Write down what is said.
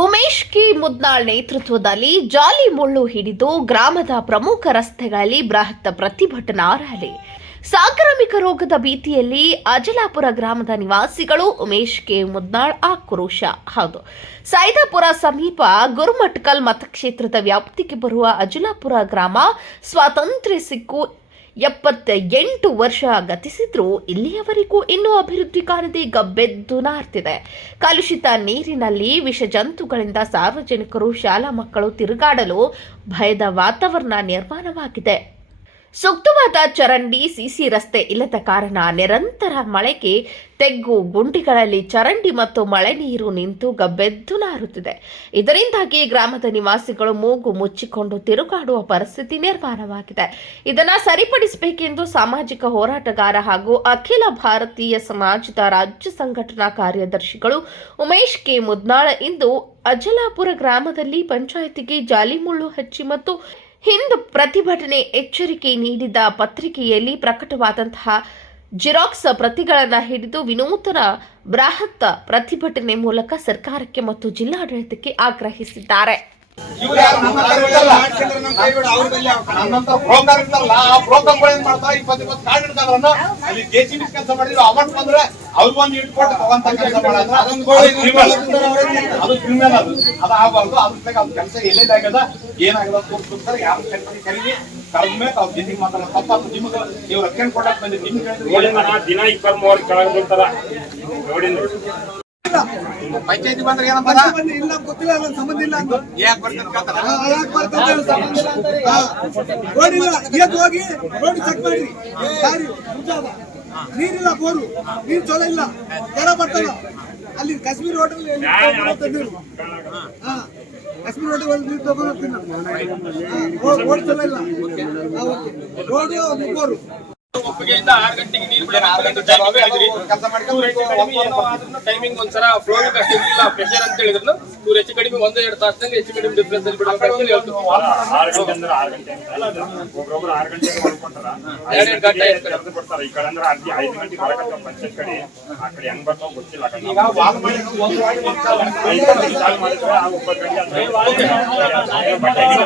Umesh K Mudnal ನೇತೃತ್ವದಲ್ಲಿ ಜಾಲಿ ಮುಳ್ಳು ಹಿಡಿದು ಗ್ರಾಮದ ಪ್ರಮುಖ ರಸ್ತೆಗಳಲ್ಲಿ ಬೃಹತ್ ಪ್ರತಿಭಟನಾ ರ್ಯಾಲಿ. ಸಾಂಕ್ರಾಮಿಕ ರೋಗದ ಭೀತಿಯಲ್ಲಿ ಅಜಲಾಪುರ ಗ್ರಾಮದ ನಿವಾಸಿಗಳು ಉಮೇಶ್ ಕೆ ಮುದ್ನಾಳ್ ಆಕ್ರೋಶ. ಹೌದು, ಸೈದಾಪುರ ಸಮೀಪ ಗುರುಮಟ್ಕಲ್ ಮತಕ್ಷೇತ್ರದ ವ್ಯಾಪ್ತಿಗೆ ಬರುವ ಅಜಲಾಪುರ ಗ್ರಾಮ ಸ್ವಾತಂತ್ರ್ಯ ಸಿಕ್ಕು 78 ವರ್ಷ ಗತಿಸಿದ್ರೂ ಇಲ್ಲಿಯವರೆಗೂ ಇನ್ನೂ ಅಭಿವೃದ್ಧಿ ಕಾಣದೆ ಗಬ್ಬೆದ್ದು ನಾರ್ತಿದೆ. ಕಲುಷಿತ ನೀರಿನಲ್ಲಿ ವಿಷ ಜಂತುಗಳಿಂದ ಸಾರ್ವಜನಿಕರು, ಶಾಲಾ ಮಕ್ಕಳು ತಿರುಗಾಡಲು ಭಯದ ವಾತಾವರಣ ನಿರ್ಮಾಣವಾಗಿದೆ. ಸೂಕ್ತವಾದ ಚರಂಡಿ, ಸಿಸಿ ರಸ್ತೆ ಇಲ್ಲದ ಕಾರಣ ನಿರಂತರ ಮಳೆಗೆ ತೆಗ್ಗು ಗುಂಡಿಗಳಲ್ಲಿ ಚರಂಡಿ ಮತ್ತು ಮಳೆ ನೀರು ನಿಂತು ಗಬ್ಬೆದ್ದು ನಾರುತ್ತಿದೆ. ಇದರಿಂದಾಗಿ ಗ್ರಾಮದ ನಿವಾಸಿಗಳು ಮೂಗು ಮುಚ್ಚಿಕೊಂಡು ತಿರುಗಾಡುವ ಪರಿಸ್ಥಿತಿ ನಿರ್ಮಾಣವಾಗಿದೆ. ಇದನ್ನು ಸರಿಪಡಿಸಬೇಕೆಂದು ಸಾಮಾಜಿಕ ಹೋರಾಟಗಾರ ಹಾಗೂ ಅಖಿಲ ಭಾರತೀಯ ಸಮಾಜದ ರಾಜ್ಯ ಸಂಘಟನಾ ಕಾರ್ಯದರ್ಶಿಗಳು ಉಮೇಶ್ ಕೆ ಮುದ್ನಾಳ್ ಇಂದು ಅಜಲಾಪುರ ಗ್ರಾಮದಲ್ಲಿ ಪಂಚಾಯಿತಿಗೆ ಜಾಲಿಮುಳ್ಳು ಹಚ್ಚಿ ಮತ್ತು ಹಿಂದ್ ಪ್ರತಿಭಟನೆ ಎಚ್ಚರಿಕೆ ನೀಡಿದ ಪತ್ರಿಕೆಯಲ್ಲಿ ಪ್ರಕಟವಾದಂತಹ ಜಿರಾಕ್ಸ್ ಪ್ರತಿಗಳನ್ನು ಹಿಡಿದು ವಿನೂತನ ಬೃಹತ್ ಪ್ರತಿಭಟನೆ ಮೂಲಕ ಸರ್ಕಾರಕ್ಕೆ ಮತ್ತು ಜಿಲ್ಲಾಡಳಿತಕ್ಕೆ ಆಗ್ರಹಿಸಿದ್ದಾರೆ. ಅವ್ರಿಗೊಂದು ಇಟ್ಕೊಟ್ಟು ತಗೊಂತ ಕೆಲಸ ಮಾಡೋದು ಅದು ಕ್ರಿಮಿನಲ್. ಅದು ಆಗಬಾರ್ದು. ಅದ್ರ ಕೆಲಸ ಎಲ್ಲೇದಾಗದ ಏನಾಗದ ತೋರಿಸ್ತಾರೆ. ಯಾರು ಕರೀರಿ ಕಳೆದ್ಮೇ ಅವ್ರ ಜಿಂದಿಗೆ ಮಾತಾಡ ತಪ್ಪ ನಿಮ್ಗೆ ನೀವು ರಕ್ಷಣೆ ಕೊಡಕ್ ಬಂದಿರಿ. ನಿಮ್ಗೆ ದಿನ 23 ಕೆಳಗೆ ಬೀಳ್ತಾರ ನೋಡಿ. ಪಂಚಾಯತಿ ಬಂದ್ರೆ ಏನಂತಾರ ಇಲ್ಲ ಗೊತ್ತಿಲ್ಲ, ಸಂಬಂಧ ಇಲ್ಲ ಅಂತ ಯಾಕೆ ಬರ್ತಾರೆ ರೋಡಿಲ್ಲ. ಎದ್ದು ಹೋಗಿ ರೋಡ್ ಚೆಕ್ ಮಾಡ್ರಿ. ದಾರಿ ನೀರಿಲ್ಲ, ಬೋರು ನೀರು ಚಲೋ ಇಲ್ಲ, ಕೆರ ಬರ್ತಲ್ಲ. ಅಲ್ಲಿ ಕಾಶ್ಮೀರ್ ಹೋಟೆಲ್ ಕಾಶ್ಮೀರ್ ಹೋಟೆಲ್ ನೀರು ತಗೊಂಡ್ ರೋಡ್ ಚಲೋ ಇಲ್ಲ. ರೋಡು ಬೋರು ಒಪ್ಪಿಗೆಯಿಂದ 6 ಗಂಟೆಗೆ ನೀರು ಕೆಲಸ ಮಾಡ್ಕೊಂಡು ಟೈಮಿಂಗ್ ಒಂದ್ಸಲ ಫ್ಲೋ ಅಷ್ಟು ಇರಲಿಲ್ಲ. ಪ್ರೆಷರ್ ಅಂತ ಹೇಳಿದ್ರು ಇವ್ರು ಹೆಚ್ಚು ಕಡಿಮೆ 1-2 ತಾಸಂಗೆ ಹೆಚ್ಚು ಕಡಿಮೆ ಡಿಫ್ರೆನ್ಸ್ ಅಲ್ಲಿ ಬಿಡಬೇಕು. 6 ಗಂಟೆ ಅಂದ್ರೆ 6 ಗಂಟೆ ಒಬ್ಬೊಬ್ರು 6 ಗಂಟೆಗೆ ಮಾಡ್ಕೊಂತಾರ. 2 ಗಂಟೆ ಬಿಡ್ತಾರೆ. ಈ ಕಡೆ ಅಂದ್ರೆ 5 ಗಂಟೆಗೆ ಬರಕತ್ತ ಪಂಚಾಯತ್ ಕಡೆ. ಆ ಕಡೆ ಹೆಂಗ್ ಬರ್ತಾವ ಗೊತ್ತಿಲ್ಲ. ಈಗ ವಾದ ಮಾಡಿದ್ರೆ 1 ಮಾಡಿದ್ರೆ 9 ಗಂಟೆ